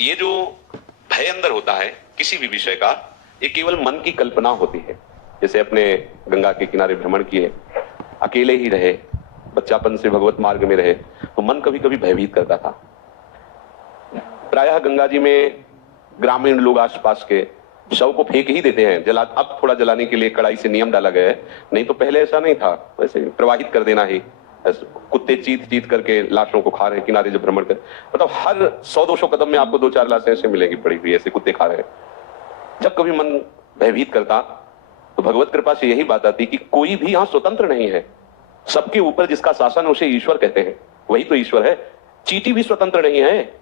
ये जो भय अंदर होता है किसी भी विषय का, ये केवल मन की कल्पना होती है। जैसे अपने गंगा के किनारे भ्रमण किए, अकेले ही रहे, बच्चापन से भगवत मार्ग में रहे, तो मन कभी कभी भयभीत करता था। प्रायः गंगा जी में ग्रामीण लोग आसपास के शव को फेंक ही देते हैं, जला अब थोड़ा जलाने के लिए कड़ाई से नियम डाला गया है, नहीं तो पहले ऐसा नहीं था, वैसे प्रवाहित कर देना ही। कुत्ते चीत चीत करके लाशों को खा रहे हैं किनारे जब भ्रमण कर, मतलब हर 100-200 कदम में आपको 2-4 लाशें ऐसे मिलेगी पड़ी हुई, ऐसे कुत्ते खा रहे हैं। जब कभी मन भयभीत करता तो भगवत कृपा से यही बात आती कि कोई भी यहां स्वतंत्र नहीं है, सबके ऊपर जिसका शासन उसे ईश्वर कहते हैं, वही तो ईश्वर है। चींटी भी स्वतंत्र नहीं है,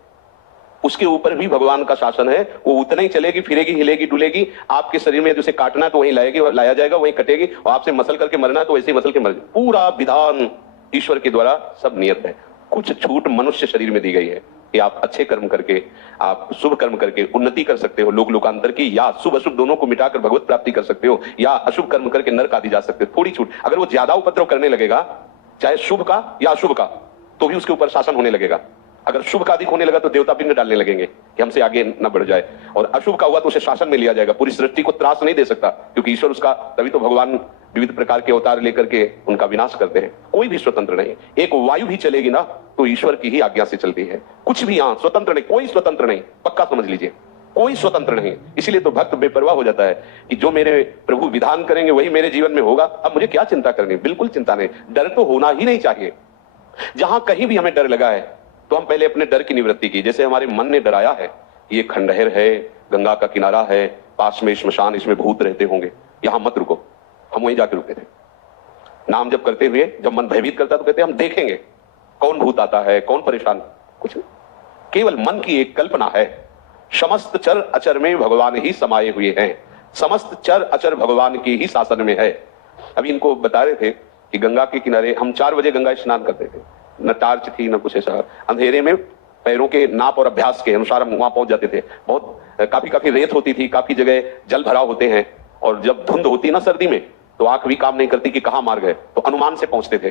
उसके ऊपर भी भगवान का शासन है। वो उतना ही चलेगी, फिरेगी, हिलेगी, डुलेगी, आपके शरीर में जिसे काटना है तो वहीं लाया जाएगा, वहीं कटेगी, और आपसे मसल करके मरना है तो वैसे ही मसल के मर जाए। पूरा विधान ईश्वर के द्वारा सब नियत है। कुछ छूट मनुष्य शरीर में दी गई है कि आप अच्छे कर्म करके, आप शुभ कर्म करके उन्नति कर सकते हो लोक लोकांतर की, या शुभ अशुभ दोनों को मिटाकर भगवत प्राप्ति कर सकते हो, या अशुभ कर्म करके नरक आदि जा सकते हो। थोड़ी छूट, अगर वो ज्यादा उपद्रव करने लगेगा, चाहे शुभ का या अशुभ का, तो भी उसके ऊपर शासन होने लगेगा। अगर शुभ का अधिक होने लगा तो देवता पिंड डालने लगेंगे कि हमसे आगे न बढ़ जाए, और अशुभ का हुआ तो उसे शासन में लिया जाएगा। पूरी सृष्टि को त्रास नहीं दे सकता, क्योंकि ईश्वर उसका, तभी तो भगवान विविध प्रकार के अवतार लेकर के उनका विनाश करते हैं। कोई भी स्वतंत्र नहीं। एक वायु भी चलेगी ना तो ईश्वर की ही आज्ञा से चलती है। कुछ भी यहां स्वतंत्र नहीं, कोई स्वतंत्र नहीं, पक्का समझ लीजिए, कोई स्वतंत्र नहीं। इसीलिए तो भक्त बेपरवाह हो जाता है कि जो मेरे प्रभु विधान करेंगे वही मेरे जीवन में होगा, अब मुझे क्या चिंता करनी। बिल्कुल चिंता नहीं, डर तो होना ही नहीं चाहिए। जहां कहीं भी हमें डर लगा है तो हम पहले अपने डर की निवृत्ति की। जैसे हमारे मन ने डराया है, ये खंडहर है, गंगा का किनारा है, पास में श्मशान, इसमें भूत रहते होंगे, यहां मत रुको। हम वहीं जाकर रुके थे। नाम जब करते हुए जब मन भयभीत करता तो कहते हम देखेंगे कौन भूत आता है, कौन परेशान। कुछ नहीं, केवल मन की एक कल्पना है। समस्त चर अचर में भगवान ही समाये हुए हैं, समस्त चर अचर भगवान के ही शासन में है। अभी इनको बता रहे थे कि गंगा के किनारे हम 4 बजे गंगा स्नान करते थे, न टार्च थी न कुछ ऐसा, अंधेरे में पैरों के नाप और अभ्यास के अनुसार हम वहां पहुंच जाते थे। बहुत काफी रेत होती थी, काफी जगह जल भराव होते हैं, और जब धुंध होती ना सर्दी में तो आंख भी काम नहीं करती कि कहां मार गए, तो अनुमान से पहुंचते थे।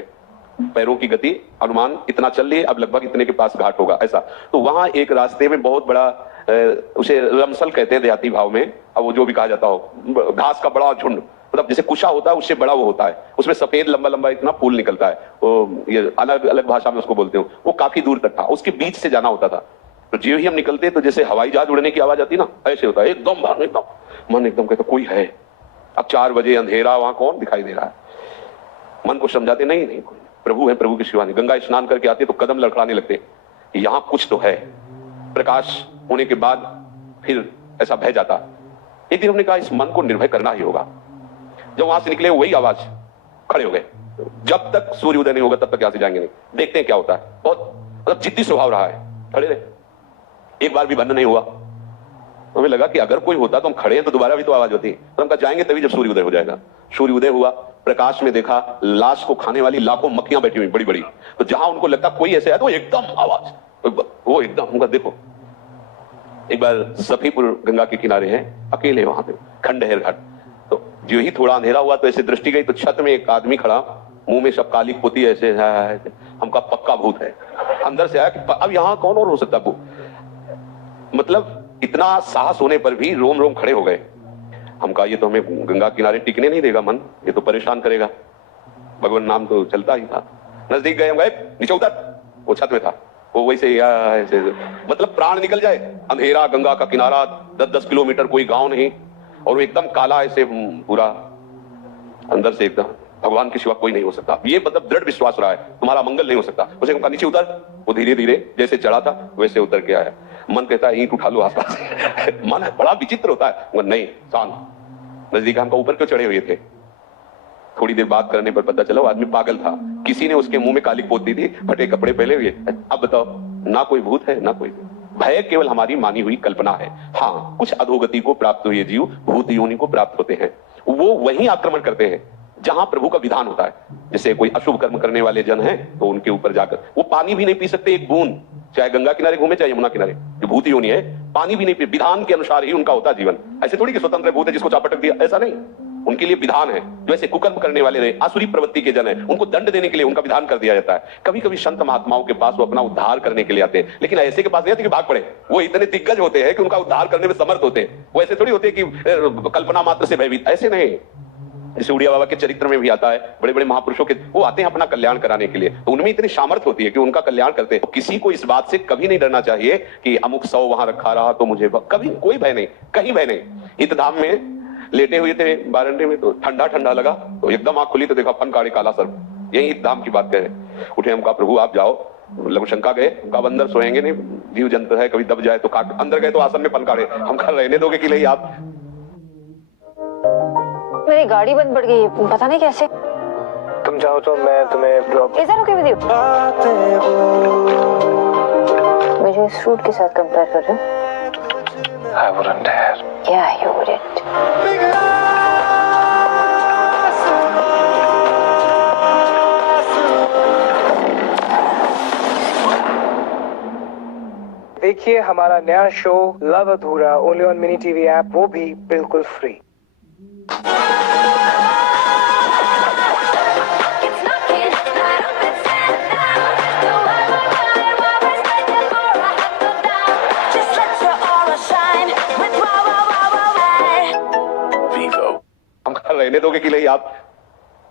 पैरों की गति अनुमान, इतना चल लिए, अब लगभग इतने के पास घाट होगा, ऐसा। तो वहां एक रास्ते में बहुत बड़ा, उसे रमसल कहते हैं देहाती भाव में, अब वो जो भी कहा जाता हो, घास का बड़ा झुंड, मतलब जैसे कुशा होता है उससे बड़ा वो होता है, उसमें सफेद लंबा लंबा इतना फूल निकलता है, वो ये अलग अलग भाषा में उसको बोलते हो। वो काफी दूर तक था, उसके बीच से जाना होता था। तो जो ही हम निकलते तो जैसे हवाई जहाज उड़ने की आवाज आती ना, ऐसे होता है एकदम भाग, एकदम मन एकदम कहता कोई है। अब 4 बजे अंधेरा, वहां कौन दिखाई दे रहा है। मन को समझाते नहीं नहीं कोई प्रभु है, प्रभु की सेवा नहीं। गंगा स्नान करके आते तो कदम लड़खड़ाने लगते, यहां कुछ तो है। प्रकाश होने के बाद फिर ऐसा भय जाता। एक दिन हमने कहा इस मन को निर्भय करना ही होगा। जब वहां से निकले वही आवाज, खड़े हो गए। जब तक सूर्य उदय नहीं होगा तब तक यहां से जाएंगे नहीं, देखते हैं क्या होता है। बहुत मतलब जिद्दी स्वभाव रहा है, खड़े रहे। एक बार भी बंद नहीं हुआ। हमें लगा कि अगर कोई होता तो हम खड़े हैं तो दोबारा भी तो आवाज होती, तो हम कहा जाएंगे तभी जब सूर्य उदय हो जाएगा। सूर्य उदय हुआ, प्रकाश में देखा लाश को खाने वाली लाखों मक्खियां बैठी हुई बड़ी बड़ी, तो जहां उनको लगता कोई ऐसे है तो एकदम आवाज, वो एकदम उनका देखो। एक बार सफीपुर गंगा के किनारे हैं, अकेले वहां पे खंडहर घाट, तो जो ही थोड़ा अंधेरा हुआ तो ऐसे दृष्टि गई तो छत में एक आदमी खड़ा, मुंह में सब काली पोती ऐसे, हमका पक्का भूत है। अंदर से आया कि अब यहां कौन और हो सकता भूत। मतलब इतना साहस होने पर भी रोम रोम खड़े हो गए। हम कहा ये तो हमें गंगा किनारे टिकने नहीं देगा मन, ये तो परेशान करेगा। भगवान नाम तो चलता ही था। नजदीक गए, हम गए, नीचे उतर, वो छत में था, वो वैसे ऐसे, मतलब प्राण निकल जाए। अंधेरा, गंगा का किनारा, 10-10 किलोमीटर, कोई गांव नहीं, और वो एकदम काला ऐसे पूरा, अंदर से एकदम भगवान के सिवा कोई नहीं हो सकता। ये मतलब दृढ़ विश्वास रहा है, तुम्हारा मंगल नहीं हो सकता। उसे कहा नीचे उतर, वो धीरे धीरे जैसे चढ़ा था वैसे उतर के आया। मन कहता है ईंट उठा लो आसपास मन बड़ा विचित्र होता है, नहीं शांत। नजदीक हमका ऊपर क्यों चढ़े हुए थे। थोड़ी देर बात करने पर पता चला वो आदमी पागल था, किसी ने उसके मुंह में काली पोत दी थी, फटे कपड़े पहले हुए। अब बताओ, ना कोई भूत है ना कोई भय, केवल हमारी मानी हुई कल्पना है। हाँ, कुछ अधोगति को प्राप्त हुए जीव भूत योनि को प्राप्त होते हैं, वो वही आक्रमण करते हैं जहां प्रभु का विधान होता है। जैसे कोई अशुभ कर्म करने वाले जन हैं तो उनके ऊपर जाकर वो पानी भी नहीं पी सकते एक बूंद, चाहे गंगा किनारे घूमे चाहे यमुना किनारे। जो भूत योनि है पानी भी नहीं पी, विधान के अनुसार ही उनका होता है जीवन। ऐसे थोड़ी कि स्वतंत्र भूत है जिसको चापटक दिया, ऐसा नहीं। उनके लिए विधान है। जो ऐसे कुकर्म करने वाले रहे, आसुरी प्रवृत्ति के जन है, उनको दंड देने के लिए उनका विधान कर दिया जाता है। कभी कभी संत महात्माओं के पास वो अपना उद्धार करने के लिए आते हैं, लेकिन ऐसे के पास नहीं आते कि भाग पड़े। वो इतने दिग्गज होते हैं कि उनका उद्धार करने में समर्थ होते हैं। वो ऐसे थोड़ी होते हैं कि कल्पना मात्र से भयभीत, ऐसे नहीं। जैसे उड़िया बाबा के चरित्र में भी आता है, बड़े बड़े महापुरुषों के वो आते हैं अपना कल्याण कराने के लिए, तो उनमें इतनी सामर्थ्य होती है कि उनका कल्याण करते हैं। तो किसी को इस बात से कभी नहीं डरना चाहिए कि अमुक 100 वहां रखा रहा तो मुझे कभी कोई भय नहीं, कहीं भय नहीं। इत धाम में लेटे हुए थे बारंडे में, तो ठंडा ठंडा लगा, तो एकदम आंख खुली तो देखा फन काड़े काला सर्प। यही इत धाम की बात कहे। उठे, हम कहा प्रभु आप जाओ। लघु शंका गए, उनका अंदर सोएंगे नहीं, जीव जंतु है, कभी दब जाए तो काट। अंदर गए तो आसन में फन काड़े। हम कहा रहने दोगे कि नहीं आप? मेरी गाड़ी बंद पड़ गई, पता नहीं कैसे। तुम जाओ तो मैं तुम्हें drop. Is that okay with you? मुझे इस फ्रूट के साथ कंपेयर कर रहे हो? I wouldn't dare. Yeah, you wouldn't. देखिए हमारा नया शो लव अधूरा only on mini TV app, वो भी बिल्कुल फ्री। रहने दोगे कि नहीं आप?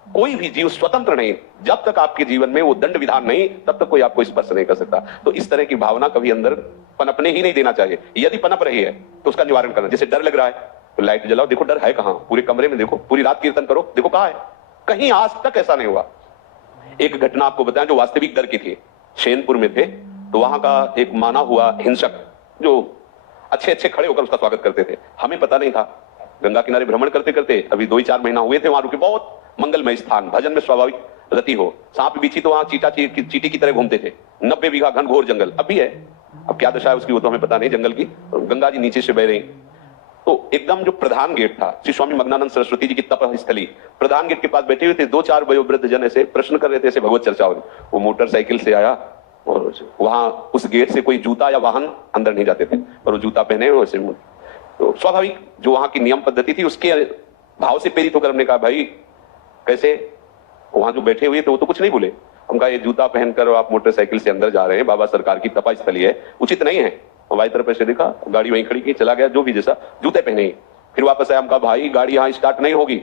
कोई भी जीव स्वतंत्र नहीं। जब तक आपके जीवन में वो दंड विधान नहीं, तब तक कोई आपको स्पर्श नहीं कर सकता। तो इस तरह की भावना कभी अंदर पनपने ही नहीं देना चाहिए। यदि पनप रही है तो उसका निवारण करना। जैसे डर लग रहा है तो लाइट जलाओ, देखो डर है कहां, पूरे कमरे में देखो, पूरी रात कीर्तन करो, देखो कहां है। कहीं आज तक ऐसा नहीं हुआ। एक घटना आपको बताएं जो वास्तविक डर की थी। शैनपुर में थे, तो वहां का एक माना हुआ हिंसक जो अच्छे अच्छे खड़े होकर उसका स्वागत करते थे, हमें पता नहीं था। गंगा किनारे भ्रमण करते करते अभी 2-4 महीना हुए थे, वहां रुके। बहुत मंगलमय स्थान, भजन में स्वाभाविक गति हो। सांप बिच्छी तो वहां चीटी की तरह घूमते थे। 90 बीघा घनघोर जंगल अब भी है। अब क्या दशा है उसकी वो तो हमें पता नहीं जंगल की। गंगा जी नीचे से बह रही। तो एकदम जो प्रधान गेट था, श्री स्वामी मग्नानंद सरस्वती जी की तपस्थली, प्रधान गेट के पास बैठे हुए थे 2-4 वयोवृद्ध जन ऐसे प्रश्न कर रहे थे, ऐसे भगवत चर्चा हो। वो मोटरसाइकिल से आया और वहां उस गेट से कोई जूता या वाहन अंदर नहीं जाते थे, और वो जूता पहने हुए ऐसे। तो स्वाभाविक जो वहां की नियम पद्धति थी उसके भाव से प्रेरित होकर हमने कहा भाई कैसे? वहां जो बैठे हुए थे वो तो कुछ नहीं बोले। हम कहा ये जूता पहनकर आप मोटरसाइकिल से अंदर जा रहे हैं, बाबा सरकार की तपास्थली है, उचित नहीं है। हमारी तरफ ऐसे देखा, गाड़ी वहीं खड़ी की, चला गया, जो भी जैसा, जूते पहने। फिर वापस आया, हम कहा भाई गाड़ी यहाँ स्टार्ट नहीं होगी,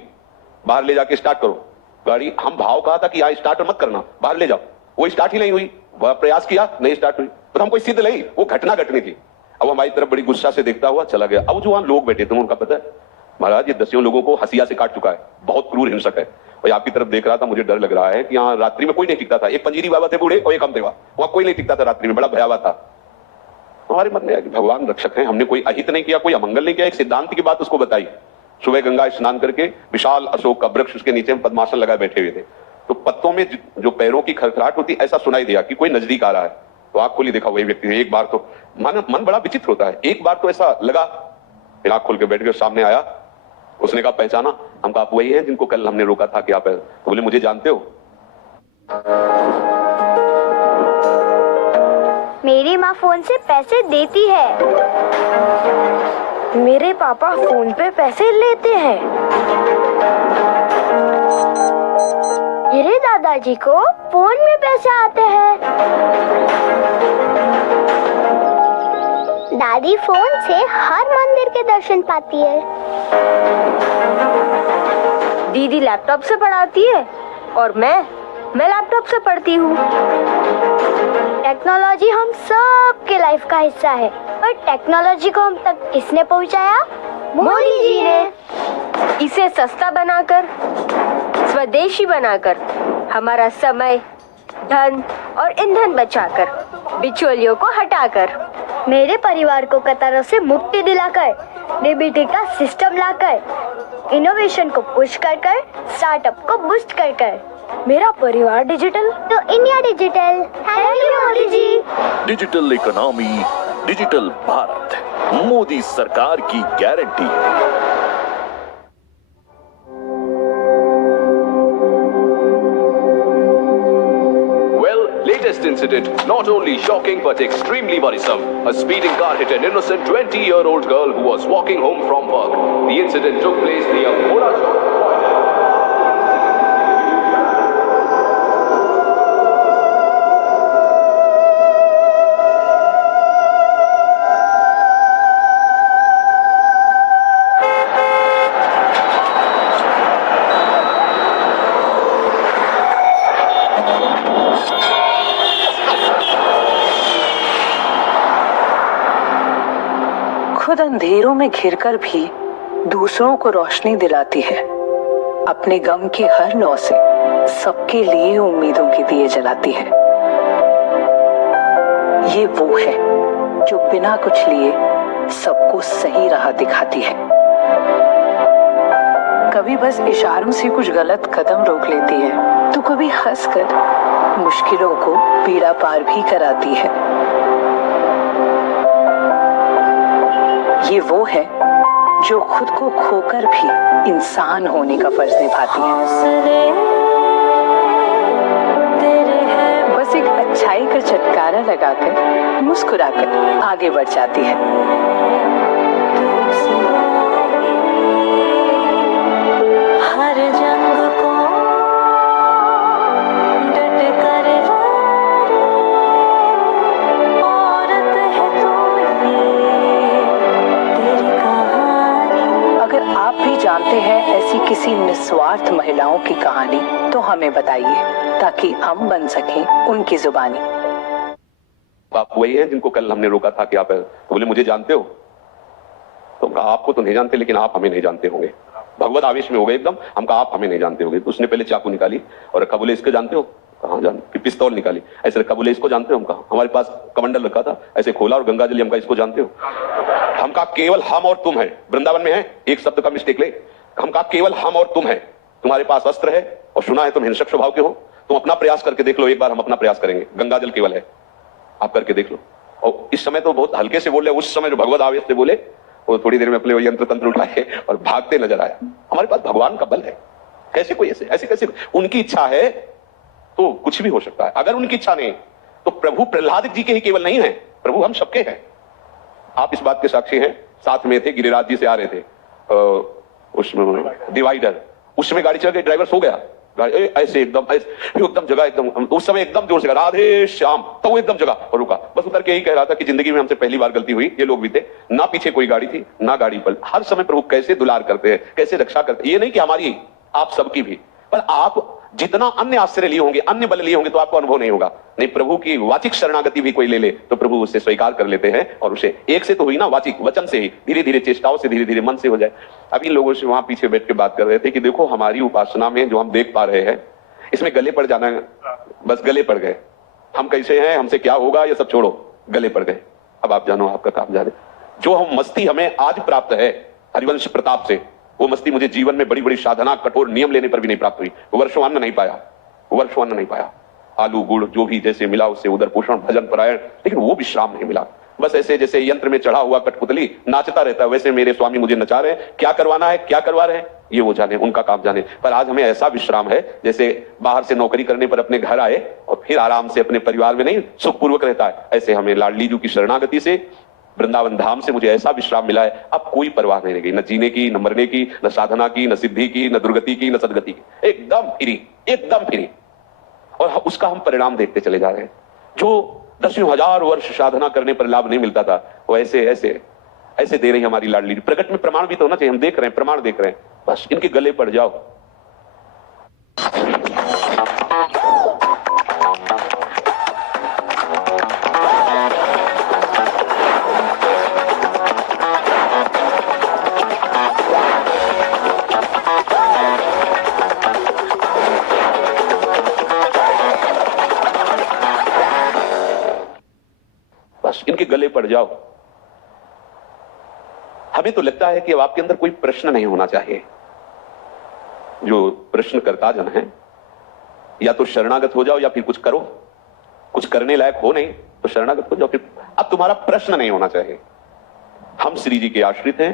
बाहर ले जाके स्टार्ट करो गाड़ी। हम भाव कहा था कि यहाँ स्टार्ट मत करना, बाहर ले जाओ। वो स्टार्ट ही नहीं हुई, प्रयास किया नहीं स्टार्ट हुई, तो हमको सिद्ध नहीं, वो घटना घटनी थी। अब हमारी तरफ बड़ी गुस्सा से देखता हुआ चला गया। अब जो वहां लोग बैठे थे उनका पता है महाराज ये 10 लोगों को हसिया से काट चुका है, बहुत क्रूर हिंसक है। और आपकी तरफ देख रहा था, मुझे डर लग रहा है कि यहाँ रात्रि में कोई नहीं टिकता था। एक पंजीरी बाबा थे बूढ़े और एक हम थे, वहां कोई नहीं टिकता था रात्रि में, बड़ा भयावह था। हमारे मन में आया कि भगवान रक्षक है, हमने कोई अहित नहीं किया, कोई अमंगल नहीं किया। एक सिद्धांत की बात उसको बताई। सुबह गंगा स्नान करके विशाल अशोक का वृक्ष, उसके नीचे में पद्मासन लगाए बैठे हुए थे। तो पत्तों में जो पैरों की खड़खड़ाहट होती ऐसा सुनाई दिया कि कोई नजदीक आ रहा है। तो आंख खोली, देखा वही व्यक्ति। एक बार तो मन बड़ा विचित्र होता है, एक बार तो ऐसा लगा, फिर आंख खोल के बैठ गए। सामने आया, उसने कहा पहचाना? हम कहा आप वही हैं जिनको कल हमने रोका था कि आप। तो बोले मुझे जानते हो? मेरी माँ फोन से पैसे देती है। मेरे पापा फोन पे पैसे लेते हैं। मेरे दादाजी को फोन में पैसे आते हैं। दादी फोन से हर मंदिर के दर्शन पाती है। दीदी लैपटॉप से पढ़ाती है और मैं लैपटॉप से पढ़ती हूँ। टेक्नोलॉजी हम सब के लाइफ का हिस्सा है, पर टेक्नोलॉजी को हम तक किसने पहुँचाया? मोदी जी ने। इसे सस्ता बनाकर, स्वदेशी बनाकर, हमारा समय, धन और ईंधन बचाकर, बिचौलियों को हटाकर, मेरे परिवार को कतारों से मुक्ति दिलाकर, डीबीटी का सिस्टम लाकर, इनोवेशन को पुश कर, स्टार्टअप को बूस्ट कर। मेरा परिवार डिजिटल तो India digital. Thank you Modi ji. Digital economy, digital Bharat, Modi सरकार की गारंटी। Latest incident, not only shocking but extremely worrisome. A speeding car hit an innocent 20-year-old girl who was walking home from work. The incident took place near Moda Chowk. खुद अंधेरों में घिरकर भी दूसरों को रोशनी दिलाती है। अपने गम की हर लौ से सबके लिए उम्मीदों के दिए जलाती है। ये वो है जो बिना कुछ लिए सबको सही राह दिखाती है। कभी बस इशारों से कुछ गलत कदम रोक लेती है, तो कभी हंसकर मुश्किलों को पीड़ा पार भी कराती है। ये वो है जो खुद को खोकर भी इंसान होने का फर्ज निभाती है। बस एक अच्छाई का चटकारा लगाकर मुस्कुराकर आगे बढ़ जाती है। हर जंग को डट कर औरत है तू ये तेरी कहानी। अगर आप भी जानते हैं ऐसी किसी निस्वार्थ महिलाओं की कहानी, तो हमें बताइए ताकि हम बन सकें उनकी जुबानी। आप वही हैं जिनको कल हमने रोका था कि आप, तो बोले मुझे जानते हो, तो हम कहा आपको तो नहीं जानते, लेकिन आप हमें नहीं जानते होंगे। भगवत आवेश में हो गए एकदम, हम कहा आप हमें नहीं जानते होंगे। तो उसने पहले चाकू निकाली और रखा, बोले इसको जानते हो, कहा जानते। पिस्तौल निकाली, ऐसे रखा, बोले इसको जानते हो, हम कहा हमारे पास कमंडल रखा था, ऐसे खोला और गंगा जली, हम कहा इसको जानते हो, हम कहा केवल हम और तुम है, वृंदावन में है, एक शब्द का मिस्टेक ले, हम कहा केवल हम और तुम है, तुम्हारे पास अस्त्र है और सुना है तुम हिंसक स्वभाव के हो, तुम अपना प्रयास करके देख लो, एक बार हम अपना प्रयास करेंगे, गंगा जल केवल है, आप करके देख लो। और इस समय तो बहुत हल्के से बोल रहे, उस समय जो भगवत आवेश से बोले, वो थोड़ी देर में अपने यंत्र तंत्र उठाए और भागते नजर आया। हमारे पास भगवान का बल है, कैसे कोई ऐसे कैसे उनकी इच्छा है तो कुछ भी हो सकता है। अगर उनकी इच्छा नहीं तो प्रभु प्रहलाद जी के ही केवल नहीं है, प्रभु हम सबके हैं। आप इस बात के साक्षी हैं, साथ में थे, गिरिराज जी से आ रहे थे उसमें डिवाइडर, उसमें गाड़ी चल गई, ड्राइवर सो गया, ऐसे एकदम जगह, एकदम उस समय एकदम जोर से कहा राधे श्याम, तो वो एकदम जगह और रुका, बस उतर के यही कह रहा था कि जिंदगी में हमसे पहली बार गलती हुई, ये लोग भी थे ना, पीछे कोई गाड़ी थी ना गाड़ी पर। हर समय प्रभु कैसे दुलार करते हैं, कैसे रक्षा करते हैं, ये नहीं कि हमारी, आप सबकी भी, पर आप जितना अन्य आश्रय लिए होंगे, अन्य बल लिए होंगे तो आपको अनुभव नहीं होगा। नहीं, प्रभु की वाचिक शरणागति भी कोई ले ले तो प्रभु उससे स्वीकार कर लेते हैं, और उसे एक से तो हुई ना, वाचिक वचन से ही, धीरे धीरे चेष्टाओं से, धीरे धीरे मन से हो जाए। अभी लोगों से वहां पीछे बैठ के बात कर रहे थे कि देखो हमारी उपासना में जो हम देख पा रहे हैं, इसमें गले पड़ जाना है, बस गले पड़ गए, हम कैसे हैं, हमसे क्या होगा, ये सब छोड़ो, गले पड़ गए। अब आप जानो, आपका काम जाने। जो हम मस्ती हमें आज प्राप्त है हरिवंश प्रताप से, वो मस्ती मुझे जीवन में बड़ी बड़ी साधना, कठोर नियम लेने पर भी नहीं प्राप्त हुई। वर्षों अन्न नहीं पाया, वर्षों अन्न नहीं पाया, आलू गुड़ जो भी जैसे मिला उससे उधर पोषण भजन परायण, लेकिन वो विश्राम नहीं मिला। बस ऐसे जैसे यंत्र में चढ़ा हुआ कठपुतली नाचता रहता है, वैसे मेरे स्वामी मुझे नचा रहे हैं, क्या करवाना है, क्या करवा रहे हैं, ये वो जाने, उनका काम जाने। पर आज हमें ऐसा विश्राम है जैसे बाहर से नौकरी करने पर अपने घर आए और फिर आराम से अपने परिवार में नहीं सुखपूर्वक रहता है, ऐसे हमें लाडली जी की शरणागति से, वृंदावन धाम से मुझे ऐसा विश्राम मिला है, अब कोई परवाह नहीं रही, न जीने की, न मरने की, न साधना की, न सिद्धि की, न दुर्गति की, न सदगति की, एकदम फ्री, एकदम फ्री। और उसका हम परिणाम देखते चले जा रहे हैं। जो 10,000 वर्ष साधना करने पर लाभ नहीं मिलता था, वो ऐसे ऐसे ऐसे दे रही हमारी लाडली। प्रकट में प्रमाण भी तो होना चाहिए, हम देख रहे हैं, प्रमाण देख रहे हैं, बस इनके गले पड़ जाओ। बस इनके गले पड़ जाओ। हमें तो लगता है कि अब आपके अंदर कोई प्रश्न नहीं होना चाहिए। जो प्रश्नकर्ता जन है, या तो शरणागत हो जाओ या फिर कुछ करो, कुछ करने लायक हो नहीं तो शरणागत हो जाओ, फिर अब तुम्हारा प्रश्न नहीं होना चाहिए। हम श्री जी के आश्रित हैं,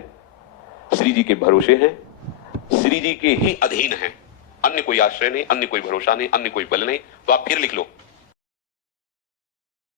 श्री जी के भरोसे हैं, श्री जी के ही अधीन हैं, अन्य कोई आश्रय नहीं, अन्य कोई भरोसा नहीं, अन्य कोई बल नहीं। तो आप फिर लिख लो,